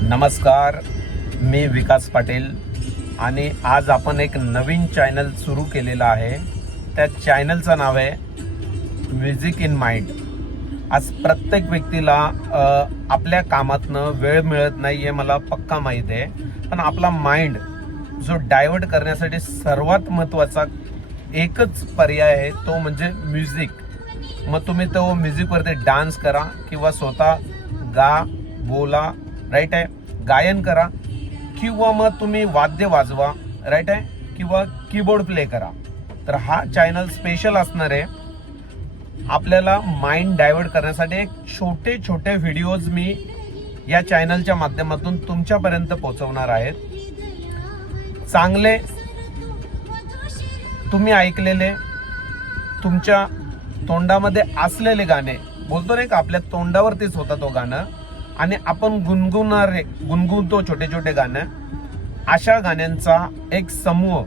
नमस्कार, मी विकास पाटील आणि आज आपण एक नवीन चॅनल सुरू केलेला आहे। त्या चॅनलचं नाव आहे म्युझिक इन माइंड। आज प्रत्येक व्यक्तीला आपल्या कामातनं वेळ मिळत नाही हे मला पक्का माहीत आहे, पण आपला माइंड जो डायव्हर्ट करण्यासाठी सर्वात महत्त्वाचा एकच पर्याय आहे तो म्हणजे म्युझिक। मग तुम्ही तो म्युझिकवरती डान्स करा किंवा स्वतः गा, बोला, राईट आहे, गायन करा किंवा मग तुम्ही वाद्य वाजवा, राईट आहे, किंवा कीबोर्ड प्ले करा। तर हा चॅनल स्पेशल असणार आहे आपल्याला माइंड डायव्हर्ट करण्यासाठी। एक छोटे छोटे व्हिडिओज मी या चॅनलच्या माध्यमातून तुमच्यापर्यंत पोहोचवणार आहेत। चांगले तुम्ही ऐकलेले, तुमच्या तोंडामध्ये असलेले गाणे, बोलतो नाही का आपल्या तोंडावरतीच होता तो गाणं, आणि आपण गुणगुणतो छोटे छोटे गाणं, अशा गाण्यांचा एक समूह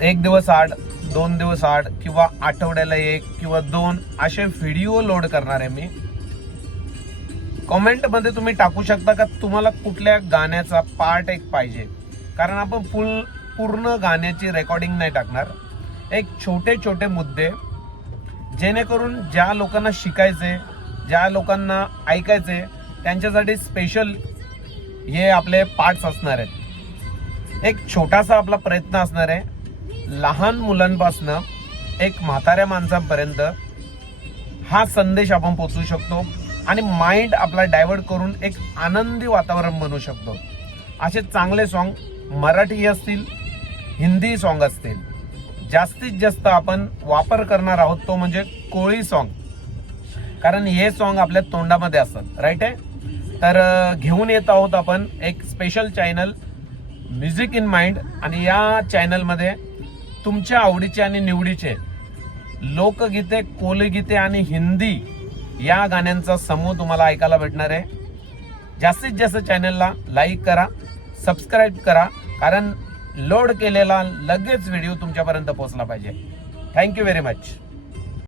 1 दिवस आड, 2 दिवस आड किंवा आठवड्याला 1 किंवा 2 असे व्हिडिओ लोड करणार आहे मी। कमेंट मध्ये तुम्ही टाकू शकता का तुम्हाला कुठल्या गाण्याचा पार्ट एक पाहिजे, कारण आपण पूर्ण गाण्याची रेकॉर्डिंग नाही टाकणार। एक छोटे छोटे मुद्दे जेणेकरून ज्या लोकांना शिकायचे, ज्या लोकांना ऐकायचे त्यांच्यासाठी स्पेशल हे आपले पार्ट्स असणार आहेत। एक छोटासा आपला प्रयत्न असणार आहे, लहान मुलांपासून एक म्हाताऱ्या माणसांपर्यंत हा संदेश आपण पोहोचवू शकतो आणि माइंड आपला डायव्हर्ट करून एक आनंदी वातावरण बनवू शकतो। असे चांगले सॉन्ग मराठी असतील, हिंदी सॉन्ग असतील, जास्तीत जास्त आपण वापर करणार आहोत तो म्हणजे कोळी सॉन्ग, कारण हे सॉन्ग आपल्या तोंडामध्ये असतात, राईट आहे। तर घेऊन येत आहोत आपण एक special channel music in mind, आणि या चॅनलमध्ये तुमच्या आवडीचे आणि निवडीचे लोकगीते, कोळीगीते आणि हिंदी या गाण्यांचा समूह तुम्हाला ऐकायला भेटणार आहे। जास्तीत जास्त चॅनलला लाईक करा, सबस्क्राईब करा, कारण लोड केलेला लगेच व्हिडिओ तुमच्यापर्यंत पोहोचला पाहिजे। Thank you very much.